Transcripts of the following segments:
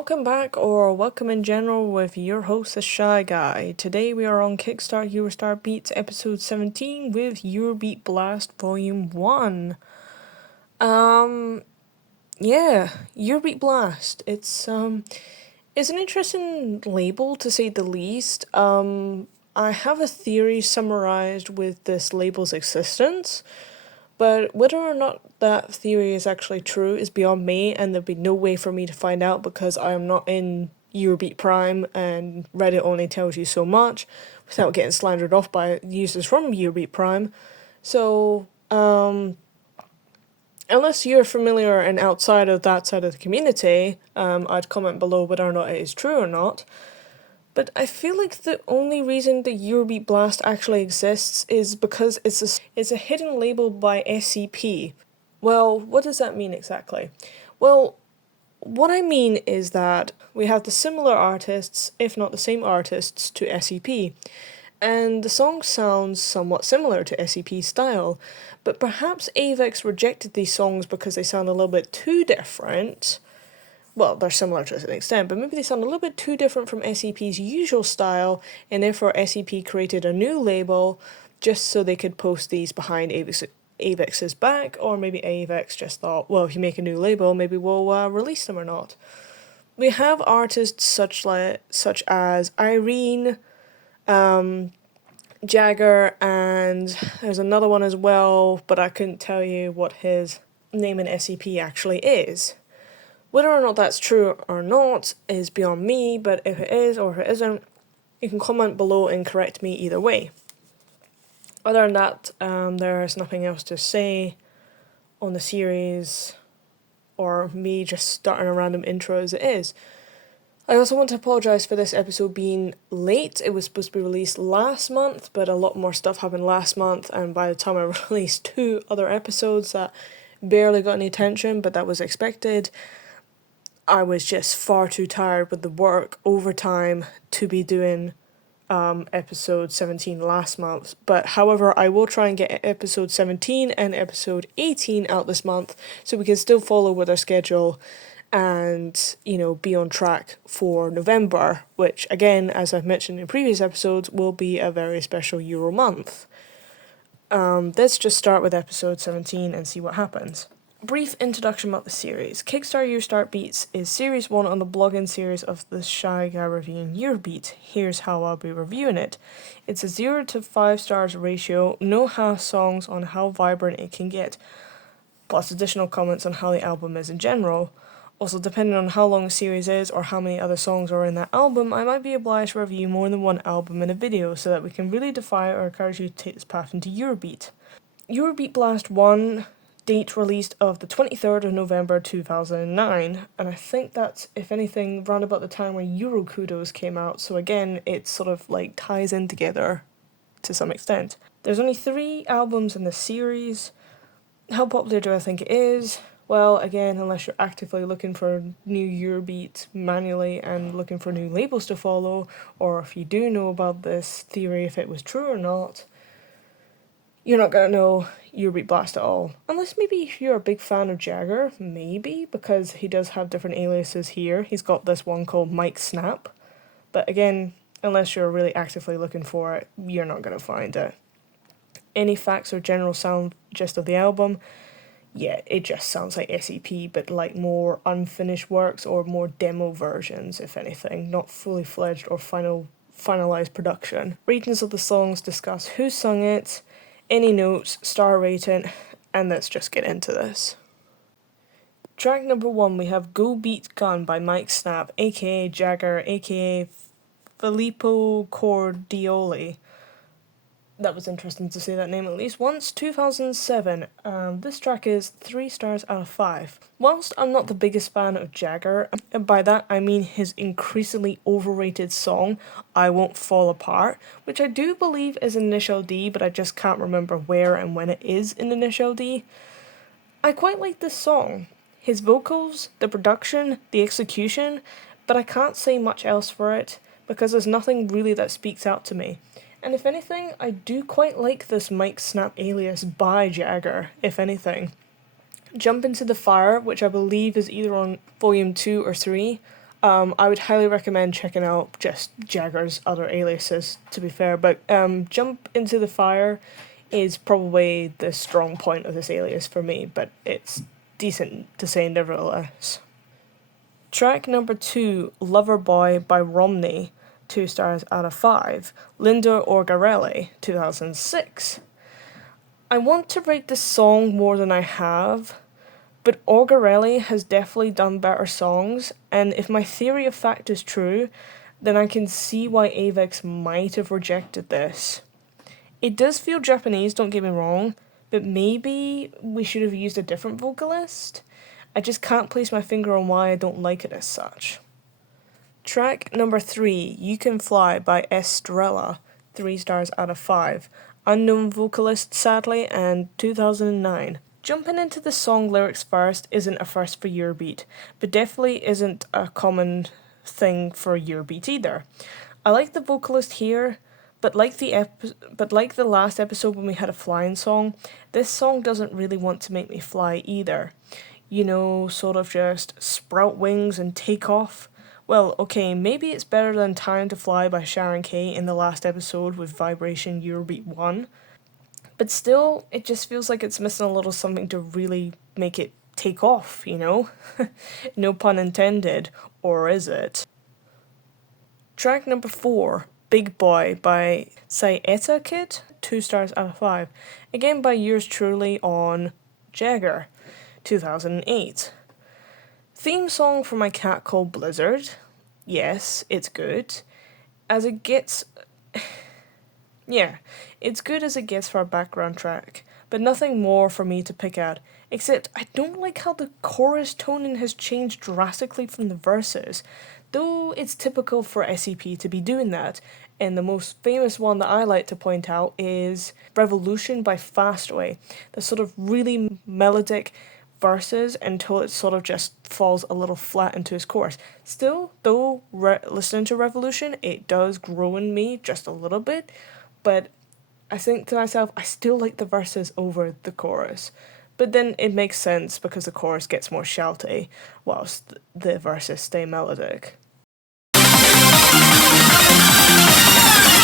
Welcome back, or welcome in general, with your host, the Shy Guy. Today we are on KickStart EuroStar Beats episode 17 with Eurobeat Blast Volume 1. Eurobeat Blast. It's an interesting label, to say the least. I have a theory summarized with this label's existence, but whether or not that theory is actually true is beyond me, and there'd be no way for me to find out because I am not in Eurobeat Prime, and Reddit only tells you so much without getting slandered off by users from Eurobeat Prime. So, unless you're familiar and outside of that side of the community, I'd comment below whether or not it is true or not. But I feel like the only reason the Eurobeat Blast actually exists is because it's a hidden label by SCP. Well, what does that mean exactly? Well, what I mean is that we have the similar artists, if not the same artists, to SCP, and the song sounds somewhat similar to SCP's style, but perhaps Avex rejected these songs because they sound a little bit too different. Well, they're similar to an extent, but maybe they sound a little bit too different from SCP's usual style, and therefore SCP created a new label just so they could post these behind Avex's back, or maybe Avex just thought, well, if you make a new label, maybe we'll release them or not. We have artists such as Irene, Jagger, and there's another one as well, but I couldn't tell you what his name in SCP actually is. Whether or not that's true or not is beyond me, but if it is or if it isn't, you can comment below and correct me either way. Other than that, there's nothing else to say on the series, or me just starting a random intro as it is. I also want to apologise for this episode being late. It was supposed to be released last month, but a lot more stuff happened last month, and by the time I released 2 other episodes that barely got any attention, but that was expected, I was just far too tired with the work overtime to be doing episode 17 last month. But however, I will try and get episode 17 and episode 18 out this month so we can still follow with our schedule and, be on track for November, which again, as I've mentioned in previous episodes, will be a very special Euro month. Let's just start with episode 17 and see what happens. Brief introduction about the series. KickStart EuroStar Beats is series 1 on the blogging series of the Shy Guy reviewing Eurobeat. Here's how I'll be reviewing it. It's a 0 to 5 stars ratio, no half songs on how vibrant it can get, plus additional comments on how the album is in general. Also, depending on how long the series is or how many other songs are in that album, I might be obliged to review more than one album in a video so that we can really defy or encourage you to take this path into Eurobeat. Eurobeat Blast 1 date released of the 23rd of November 2009, and I think that's, if anything, round about the time when Eurokudos came out, so again, it sort of ties in together to some extent. There's only 3 albums in the series. How popular do I think it is? Well, again, unless you're actively looking for new Eurobeat manually and looking for new labels to follow, or if you do know about this theory, if it was true or not, you're not going to know Eurobeat Blast at all. Unless maybe you're a big fan of Jagger, maybe, because he does have different aliases here. He's got this one called Mike Snap. But again, unless you're really actively looking for it, you're not going to find it. Any facts or general sound gist of the album? Yeah, it just sounds like SCP, but like more unfinished works or more demo versions, if anything, not fully fledged or finalized production. Ratings of the songs discuss who sung it, any notes, star rating, and let's just get into this. Track number 1, we have Go Beat Gun by Mike Snap, aka Jagger, aka Filippo Cordioli. That was interesting to say that name at least once. 2007. This track is 3 stars out of 5. Whilst I'm not the biggest fan of Jagger, and by that I mean his increasingly overrated song, I Won't Fall Apart, which I do believe is Initial D, but I just can't remember where and when it is in Initial D. I quite like this song. His vocals, the production, the execution, but I can't say much else for it, because there's nothing really that speaks out to me. And if anything, I do quite like this Mike Snap alias by Jagger, if anything. Jump Into the Fire, which I believe is either on volume 2 or 3, I would highly recommend checking out just Jagger's other aliases, to be fair, but Jump Into the Fire is probably the strong point of this alias for me, but it's decent to say nevertheless. Track number 2, Lover Boy by Romney, 2 stars out of 5. Linda Orgarelli, 2006. I want to rate this song more than I have, but Orgarelli has definitely done better songs, and if my theory of fact is true, then I can see why Avex might have rejected this. It does feel Japanese, don't get me wrong, but maybe we should have used a different vocalist? I just can't place my finger on why I don't like it as such. Track number 3, You Can Fly by Estrella, 3 stars out of 5. Unknown vocalist, sadly, and 2009. Jumping into the song lyrics first isn't a first for Eurobeat, but definitely isn't a common thing for Eurobeat either. I like the vocalist here, but like the last episode when we had a flying song, this song doesn't really want to make me fly either. You know, sort of just sprout wings and take off. Well, okay, maybe it's better than Time to Fly by Sharon K in the last episode with Vibration Eurobeat 1. But still, it just feels like it's missing a little something to really make it take off, you know? No pun intended, or is it? Track number 4, Big Boy by Saeta Kid, 2 stars out of 5. Again by yours truly on Jagger, 2008. Theme song for my cat called Blizzard. Yes, it's good. As it gets... Yeah, it's good as it gets for a background track, but nothing more for me to pick out, except I don't like how the chorus toning has changed drastically from the verses, though it's typical for SCP to be doing that, and the most famous one that I like to point out is Revolution by Fastway, the sort of really melodic verses until it sort of just falls a little flat into his chorus. Still, though, listening to Revolution, it does grow in me just a little bit, but I think to myself, I still like the verses over the chorus. But then it makes sense because the chorus gets more shouty, whilst the verses stay melodic.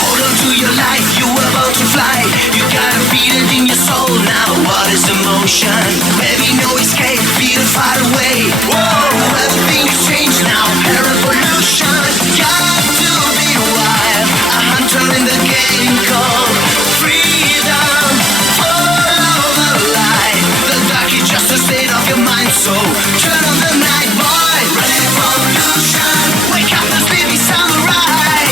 Hold on to your life, you were about to fly. You gotta feel it in your soul now. What is emotion? Baby, no escape, feel it far away. Whoa, everything has changed now. A revolution, got to be wild. A hunter in the game called freedom. Follow the light. The dark is just a state of your mind, so turn on the night, boy. Revolution, wake up the sleepy samurai.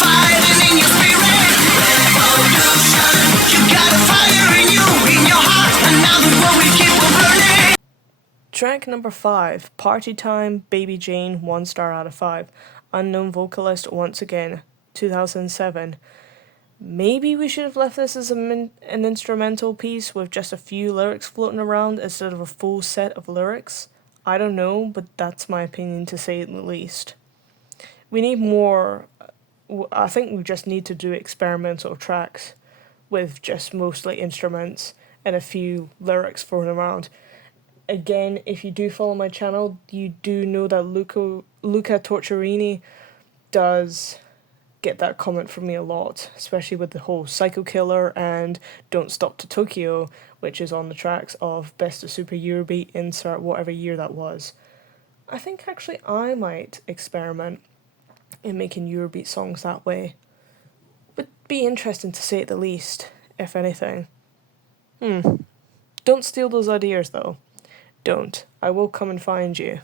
Fighting in your spirit. Revolution, you got a fire in you, in your heart, and now the world will keep on burning. Track number 5, Party Time, Baby Jane, 1 star out of 5. Unknown vocalist once again, 2007. Maybe we should have left this as an instrumental piece with just a few lyrics floating around instead of a full set of lyrics. I don't know, but that's my opinion to say the least. We need more. I think we just need to do experimental tracks with just mostly instruments and a few lyrics thrown around. Again, if you do follow my channel, you do know that Luca Torturini does get that comment from me a lot, especially with the whole Psycho Killer and Don't Stop to Tokyo, which is on the tracks of Best of Super Eurobeat, insert whatever year that was. I think actually I might experiment in making Eurobeat songs that way. Would be interesting to say at the least, if anything. Don't steal those ideas though. Don't. I will come and find you.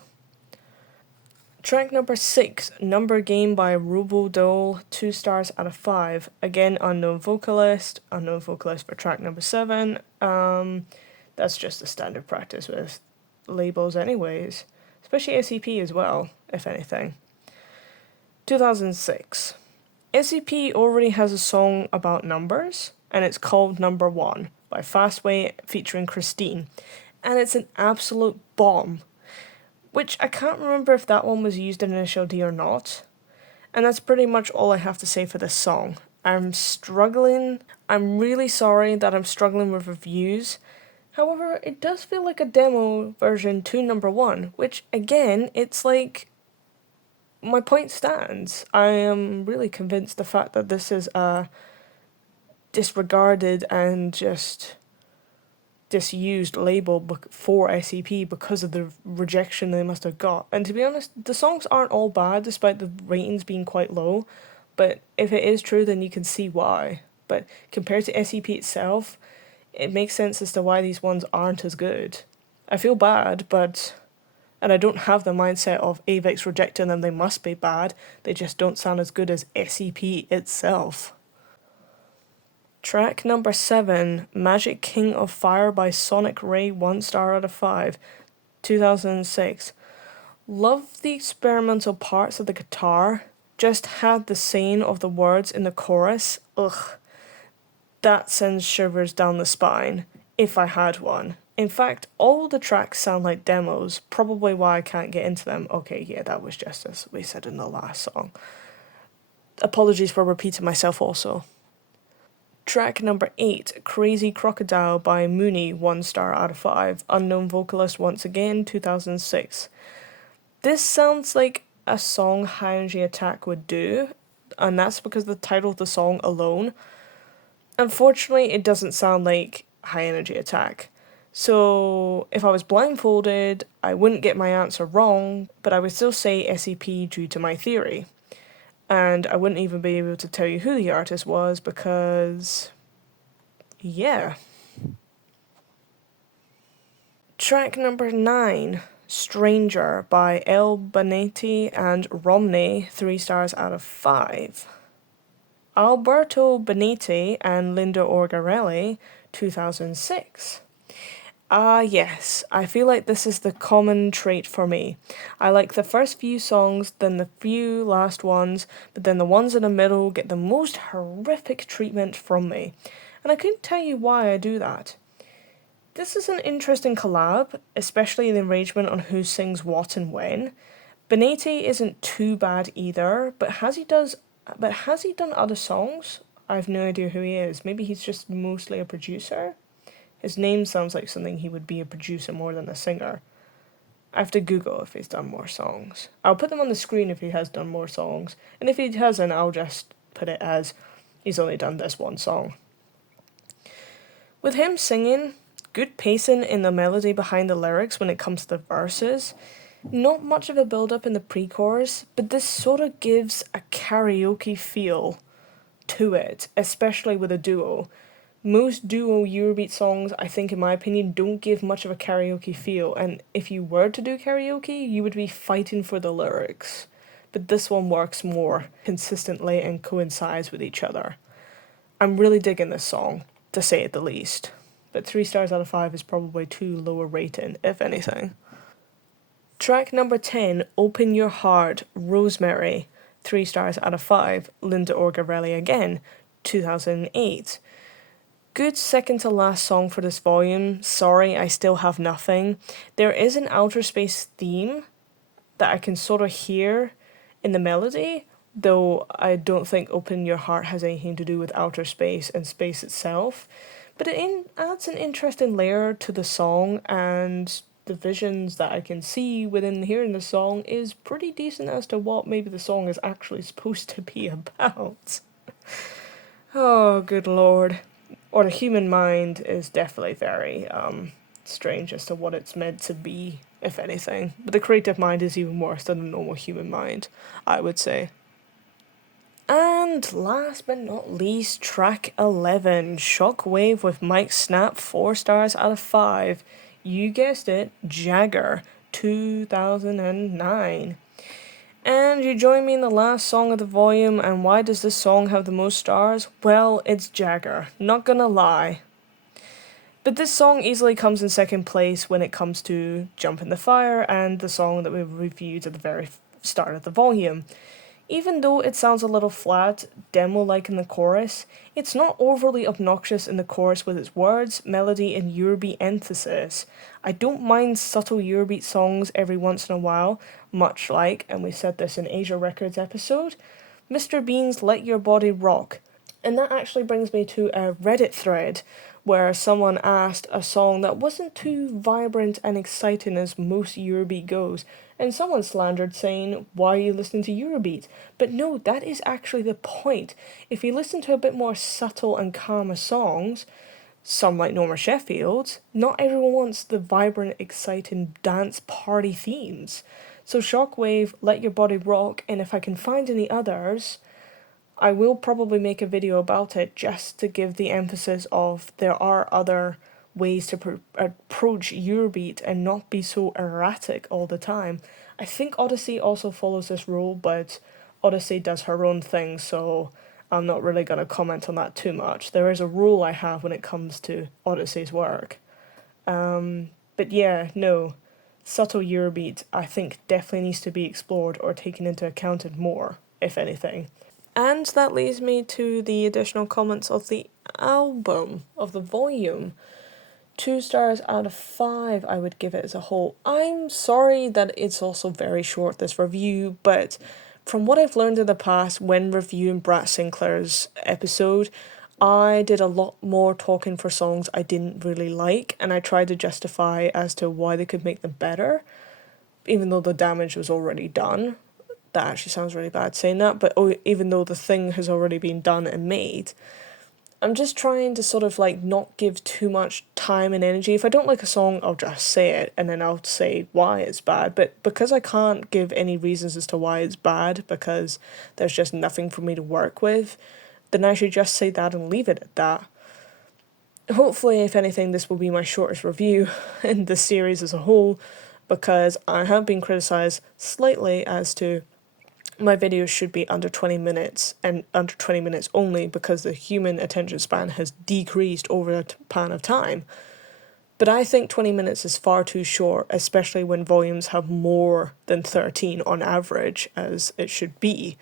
Track number 6, Number Game by Robodoll, 2 stars out of 5. Again, unknown vocalist for track number 7. That's just a standard practice with labels anyways. Especially SCP as well, if anything. 2006. SCP already has a song about numbers, and it's called Number 1 by Fastway featuring Christine. And it's an absolute bomb. Which I can't remember if that one was used in Initial D or not. And that's pretty much all I have to say for this song. I'm struggling. I'm really sorry that I'm struggling with reviews. However, it does feel like a demo version to Number 1, which again, it's like my point stands. I am really convinced the fact that this is a disregarded and just disused label for SEP because of the rejection they must have got. And to be honest, the songs aren't all bad despite the ratings being quite low, but if it is true, then you can see why. But compared to SEP itself, it makes sense as to why these ones aren't as good. I feel bad, and I don't have the mindset of Avex rejecting them, they must be bad, they just don't sound as good as SEP itself. Track number 7, Magic King of Fire by Sonic Ray, 1 star out of 5, 2006. Love the experimental parts of the guitar, just had the saying of the words in the chorus. Ugh, that sends shivers down the spine, if I had one. In fact, all the tracks sound like demos, probably why I can't get into them. Okay, yeah, that was just as we said in the last song. Apologies for repeating myself also. Track number 8, Crazy Crocodile by Mooney, 1 star out of 5, unknown vocalist once again, 2006. This sounds like a song High Energy Attack would do, and that's because of the title of the song alone. Unfortunately, it doesn't sound like High Energy Attack. So, if I was blindfolded, I wouldn't get my answer wrong, but I would still say SEP due to my theory. And I wouldn't even be able to tell you who the artist was because, yeah. Track number 9, Stranger by El Benetti and Romney, 3 stars out of 5. Alberto Benetti and Linda Orgarelli, 2006. Yes, I feel like this is the common trait for me. I like the first few songs, then the few last ones, but then the ones in the middle get the most horrific treatment from me. And I couldn't tell you why I do that. This is an interesting collab, especially the arrangement on who sings what and when. Benetti isn't too bad either, but has he done other songs? I have no idea who he is. Maybe he's just mostly a producer? His name sounds like something he would be a producer more than a singer. I have to Google if he's done more songs. I'll put them on the screen if he has done more songs, and if he hasn't, I'll just put it as he's only done this one song. With him singing, good pacing in the melody behind the lyrics when it comes to the verses, not much of a build-up in the pre-chorus, but this sort of gives a karaoke feel to it, especially with a duo. Most duo Eurobeat songs, I think in my opinion, don't give much of a karaoke feel, and if you were to do karaoke, you would be fighting for the lyrics. But this one works more consistently and coincides with each other. I'm really digging this song, to say it the least. But 3 stars out of 5 is probably too low a rating, if anything. Track number 10, Open Your Heart, Rosemary, 3 stars out of 5, Linda Orgarelli again, 2008. Good second to last song for this volume, Sorry I Still Have Nothing. There is an outer space theme that I can sort of hear in the melody, though I don't think Open Your Heart has anything to do with outer space and space itself. But it adds an interesting layer to the song, and the visions that I can see within hearing the song is pretty decent as to what maybe the song is actually supposed to be about. Oh, good lord. Or the human mind is definitely very strange as to what it's meant to be, if anything. But the creative mind is even worse than the normal human mind, I would say. And last but not least, track 11, Shockwave with Mike Snap, 4 stars out of 5. You guessed it, Jagger, 2009. And you join me in the last song of the volume, and why does this song have the most stars? Well, it's Jagger, not gonna lie. But this song easily comes in second place when it comes to Jump in the Fire and the song that we reviewed at the very start of the volume. Even though it sounds a little flat, demo-like in the chorus, it's not overly obnoxious in the chorus with its words, melody, and Eurobeat emphasis. I don't mind subtle Eurobeat songs every once in a while, much like, and we said this in Asia Records episode, Mr. Bean's Let Your Body Rock. And that actually brings me to a Reddit thread where someone asked a song that wasn't too vibrant and exciting as most Eurobeat goes, and someone slandered saying, "Why are you listening to Eurobeat?" But no, that is actually the point. If you listen to a bit more subtle and calmer songs, some like Norma Sheffield's, not everyone wants the vibrant, exciting dance party themes. So Shockwave, Let Your Body Rock, and if I can find any others, I will probably make a video about it just to give the emphasis of there are other ways to approach Eurobeat and not be so erratic all the time. I think Odyssey also follows this rule, but Odyssey does her own thing, so I'm not really going to comment on that too much. There is a rule I have when it comes to Odyssey's work. But yeah, no, subtle Eurobeat I think definitely needs to be explored or taken into account more, if anything. And that leads me to the additional comments of the album, of the volume. 2 stars out of 5 I would give it as a whole. I'm sorry that it's also very short, this review, but from what I've learned in the past when reviewing Brad Sinclair's episode, I did a lot more talking for songs I didn't really like, and I tried to justify as to why they could make them better, even though the damage was already done. That actually sounds really bad saying that, but even though the thing has already been done and made, I'm just trying to sort of like not give too much time and energy. If I don't like a song, I'll just say it and then I'll say why it's bad. But because I can't give any reasons as to why it's bad because there's just nothing for me to work with, then I should just say that and leave it at that. Hopefully, if anything, this will be my shortest review in the series as a whole, because I have been criticised slightly as to my videos should be under 20 minutes and under 20 minutes only because the human attention span has decreased over a span of time. But I think 20 minutes is far too short, especially when volumes have more than 13 on average, as it should be.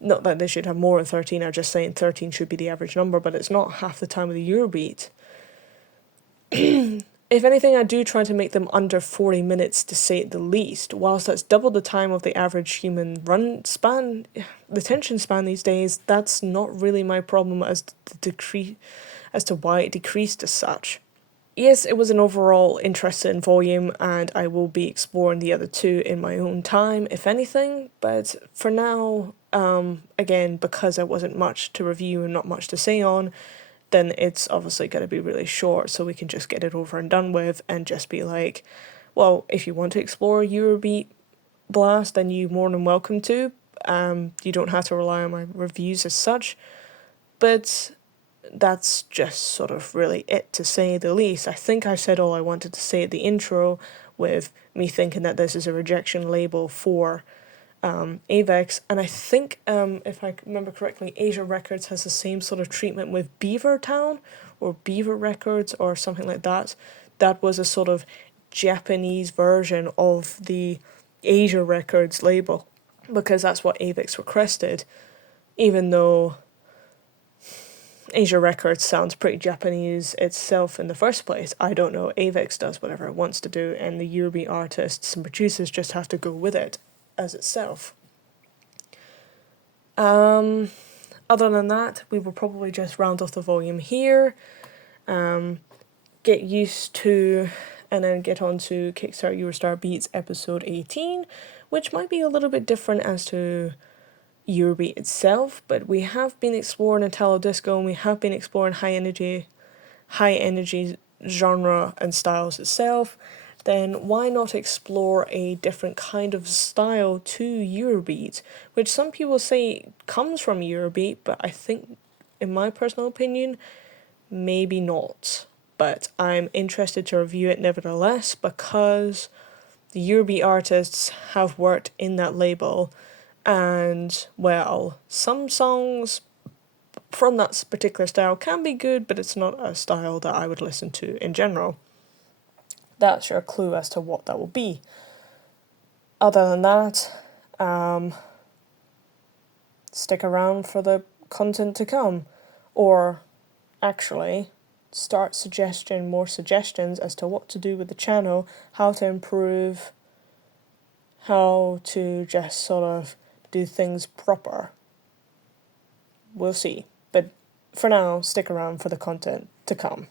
Not that they should have more than 13, I'm just saying 13 should be the average number, but it's not half the time of the Eurobeat. If anything, I do try to make them under 40 minutes to say it the least. Whilst that's double the time of the average human run span, the attention span these days, that's not really my problem as to why it decreased as such. Yes, it was an overall interesting volume, and I will be exploring the other two in my own time, if anything, but for now, again, because there wasn't much to review and not much to say on, then it's obviously going to be really short, so we can just get it over and done with and just be like, well, if you want to explore Eurobeat Blast, then you're more than welcome to. You don't have to rely on my reviews as such, but that's just sort of really it, to say the least. I think I said all I wanted to say at the intro, with me thinking that this is a rejection label for Avex, and I think, if I remember correctly, Asia Records has the same sort of treatment with Beaver Town, or Beaver Records, or something like that. That was a sort of Japanese version of the Asia Records label, because that's what Avex requested, even though Asia Records sounds pretty Japanese itself in the first place. I don't know, Avex does whatever it wants to do, and the Eurobeat artists and producers just have to go with it as itself. Other than that, we will probably just round off the volume here, get used to, and then get on to KickStart EuroStar Beats episode 18, which might be a little bit different as to Eurobeat itself, but we have been exploring Italo disco, and we have been exploring high energy genre and styles itself. Then why not explore a different kind of style to Eurobeat, which some people say comes from Eurobeat, but I think, in my personal opinion, maybe not. But I'm interested to review it nevertheless, because the Eurobeat artists have worked in that label, and, well, some songs from that particular style can be good, but it's not a style that I would listen to in general. That's your clue as to what that will be. Other than that, stick around for the content to come. Or, actually, start more suggestions as to what to do with the channel, how to improve, how to just sort of do things proper. We'll see. But for now, stick around for the content to come.